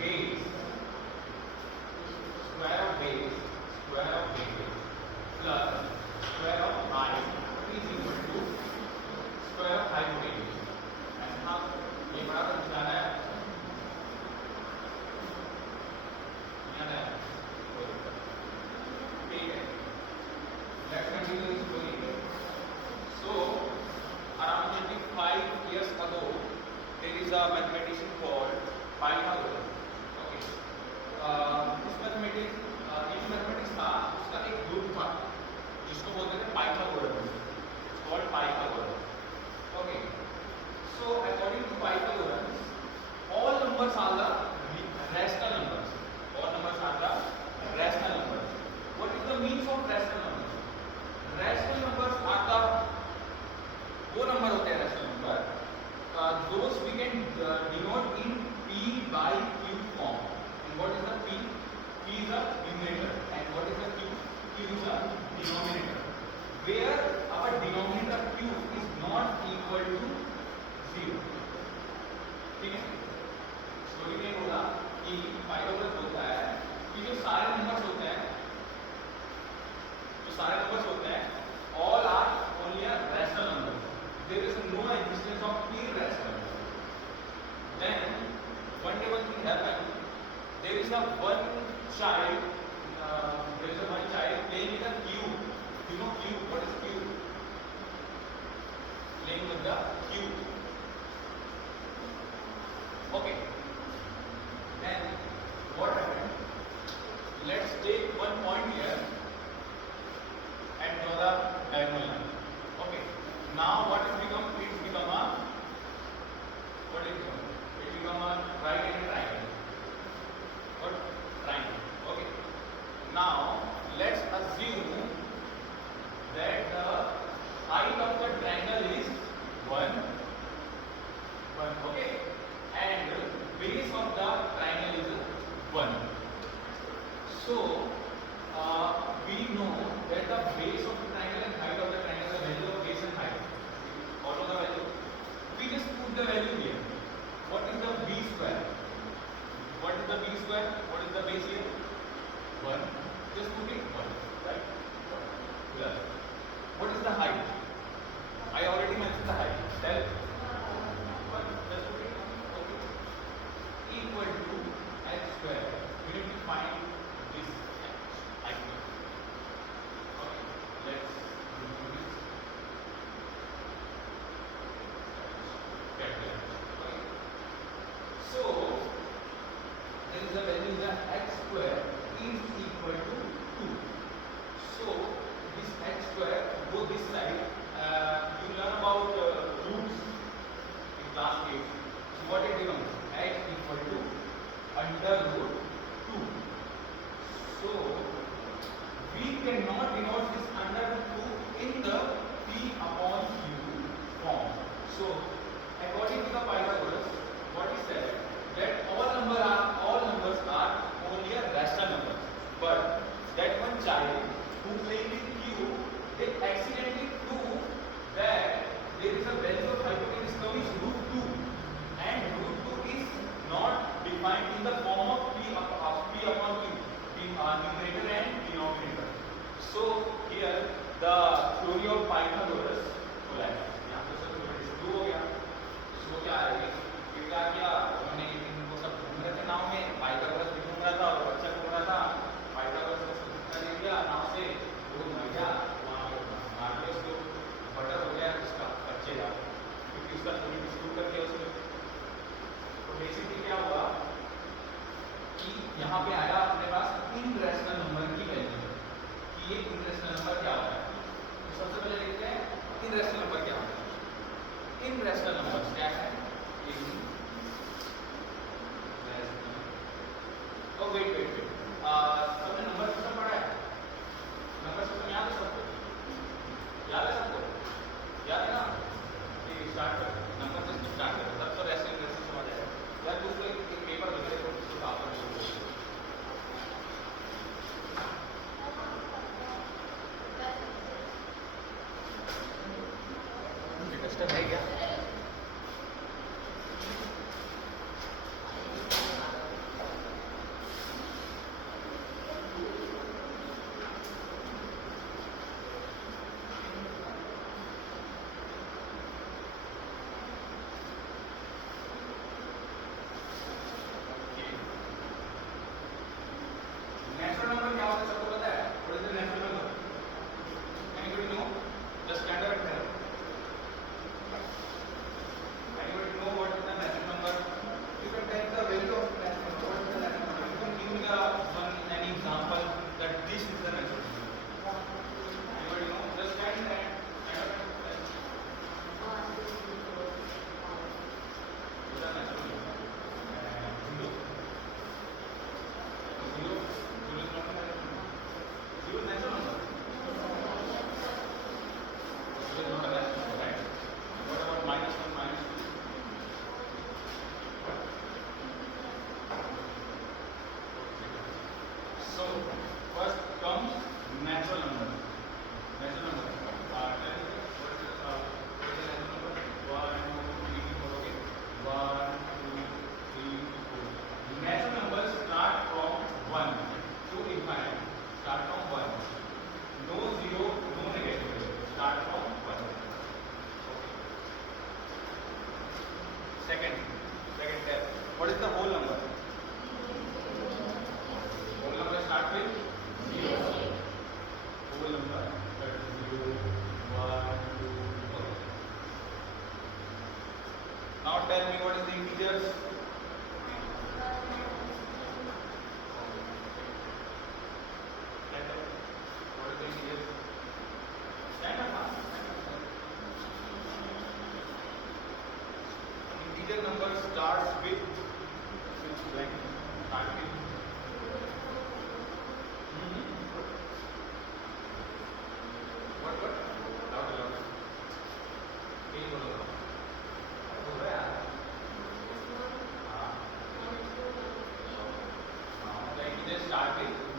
base square of base plus square of height is equal to square of height base. ऐसा ये बराबर निकालना है, ठीक है। Let's continue this story. So around 25 years ago there is a mathematician called Pythagoras. Okay. इस mathematics था, उसका एक ग्रुप था जिसको बोलते थे Pythagoras, called Pythagoras. Okay. So according to Pythagoras, all numbers are the rational numbers. All numbers are the rational numbers. What is the meaning of rational numbers? Rational numbers are the वो number होते हैं rational number. Those we can denote in p by q form. And what is the p? P is a numerator. And what is the q? Q is a denominator. Where our denominator q is not equal to 0. ठीक है? Story में बोला कि Pythagoras बोलता है कि जो सारे नंबर्स होते हैं all are only a rational number. There is no existence of irrational number. Then one day one thing happened. There is a one child playing with a cube. You know cube? What is cube? Playing with the cube. Okay. Then what happened? Let's take one point here and draw the diagonal line. Okay. Now what has become? It's become a what is it? It become a right angle triangle. What? Triangle. Okay. Now let's assume that the height of the triangle is 1. Okay. And base of the triangle is 1. So we know that the base of the triangle and height of the triangle, the value of base and height, all of the value, we just put the value here. What is the b square? What is the b square? What is the base here? 1. Just put it 1, right? Plus. What is the height? I already mentioned the height. Tell. 1. Just put it 1. Okay. Equal to h square. We need to find this height. Okay. Let's do this. Okay. So there is a value that h square is equal to 2. So this h square go this side. You learn about roots in class 8. So what it becomes? H equal to under root 2. So we cannot denote this under root 2 in the p upon q form. So according to the Pythagoras, what he said that all numbers are only a rational numbers. But that one child who played with q, they accidentally proved that there is a value of hypotenuse term is root 2, and root 2 is not defined in the form of p upon q, numerator and denominator. So here the theory of Pythagoras collapsed. यहाँ पे सब थोड़ा disprove हो गया. सो क्या है ये क्या किया उन्होंने इनको सब घूम रहे थे नाव में, पाइथागोरस भी घूम रहा था और बच्चा घूम रहा था. पाइथागोरस को सूचना दे दिया नाव से, वो मर गया वहाँ मार दिया उसको, मर्डर हो गया उसका बच्चे का, क्योंकि उसका थोड़ी डिस्प्रूव कर दिया उसने. तो बेसिकली क्या हुआ कि यहाँ पे आया अपने पास इनरेशनल नंबर की वैल्यू कि ये इनरेशनल नंबर क्या होता है. तो सबसे पहले देखते हैं इनरेशनल नंबर क्या होता है. इनरेशनल नंबर क्या है? वेट सबने नंबर सिस्टम पढ़ा है? नंबर सिस्टम याद है सबको? याद है सबको? याद है ना? स्टार्ट कर नंबर सिस्टम स्टार्ट कर तब तो रेशनल समझ आएगा. यार दूसरे एक पेपर वगैरह को उसको आप है क्या?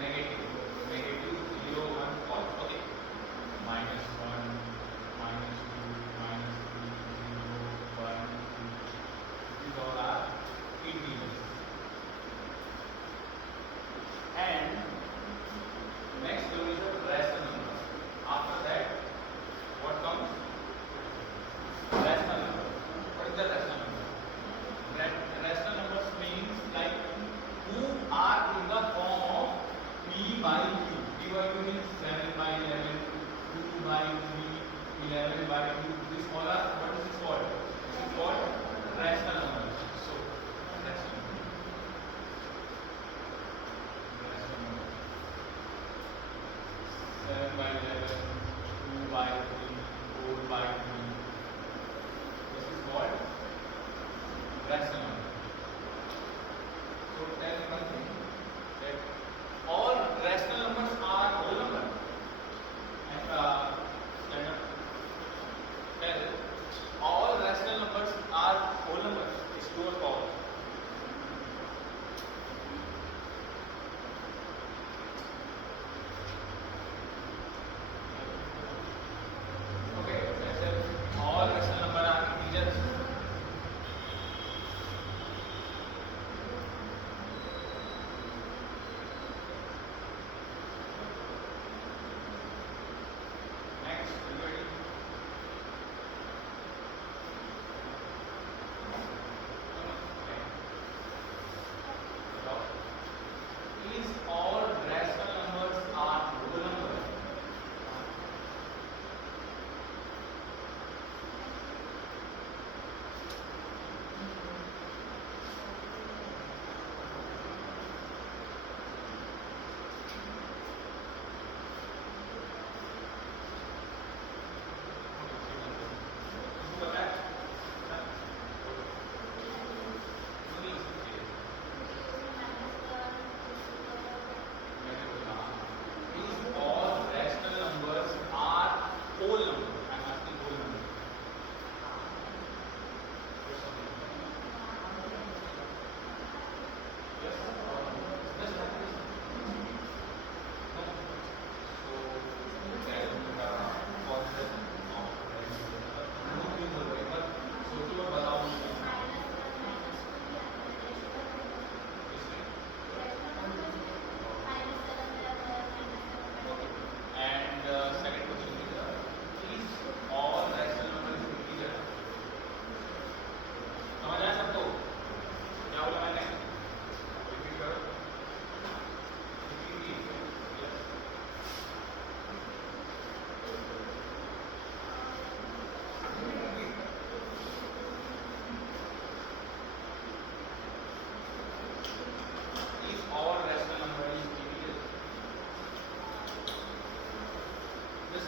negative, negative 0, 1 false. Okay, minus 1, minus 2, minus 3, 0, 1, 2. These all are integers. And next term is the rational number. After that, what comes? Rational number. What is the rational number? Rational numbers means like who are in the form of p by q. P by q means 7 by 11, 2 by 3, 11 by 2. This all are, what is this called? This is called rational numbers. So, rational number. Rational number. 7 by 11, 2 by 3, 4 by 3. This is called rational number. So tell me one thing, that all rational numbers are whole number. And stand up. Tell, all rational numbers are whole numbers. It's true or false? Okay, let's say all rational numbers are integers. Next, everybody. Is all rational numbers are whole numbers?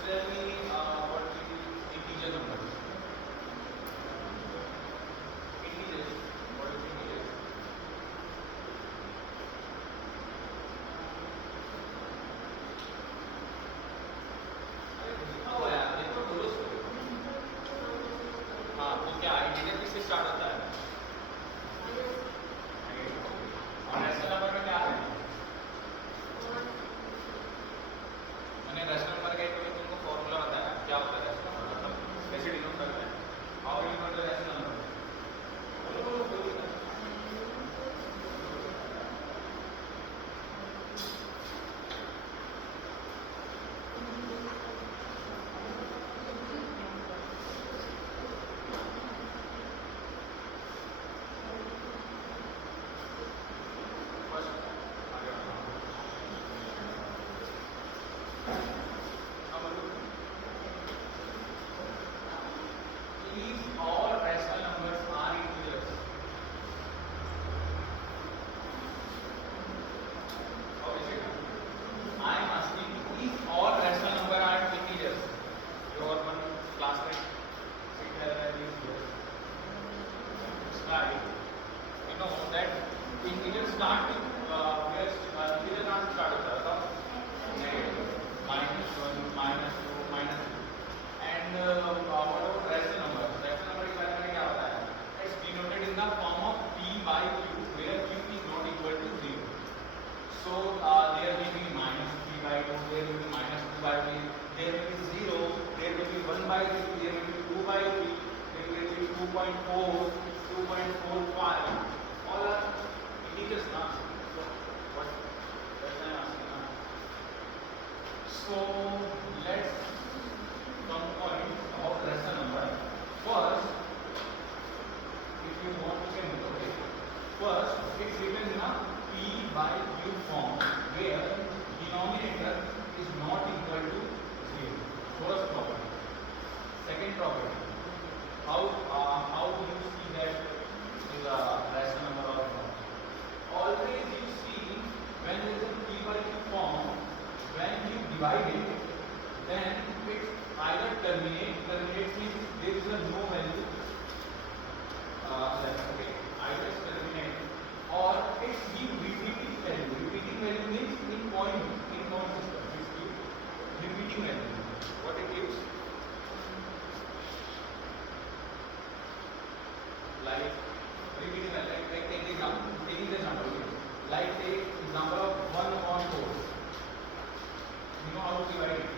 Tell me what is integer numbers? Integers. What is integers? अरे लिखा हुआ है यार, देखो बोलो इसको। हाँ, तो क्या इंटीजर किससे स्टार्ट होता है? और रैशनल नंबर में क्या है? मैंने रैशनल नंबर का एक तुमको फॉर्मूला बताया, क्या होता है रैशनल नंबर, मतलब कैसे डिनोट करते हैं, how you denote the rational number? बोलो बोलो बोलो। So they are giving by u form where denominator is not equal to 0. First property. Second property. How do you see that is a rational number or not? Always you see when there is a p by q form, when you divide it, then it either terminates means there is a no value, okay, either it's terminate or it's give repeating value. Repeating value means in point system. It's give repeating value. What it gives? Like repeating value. Like take the example. Taking the example. Like take example of 1 upon 4. You know how to divide it?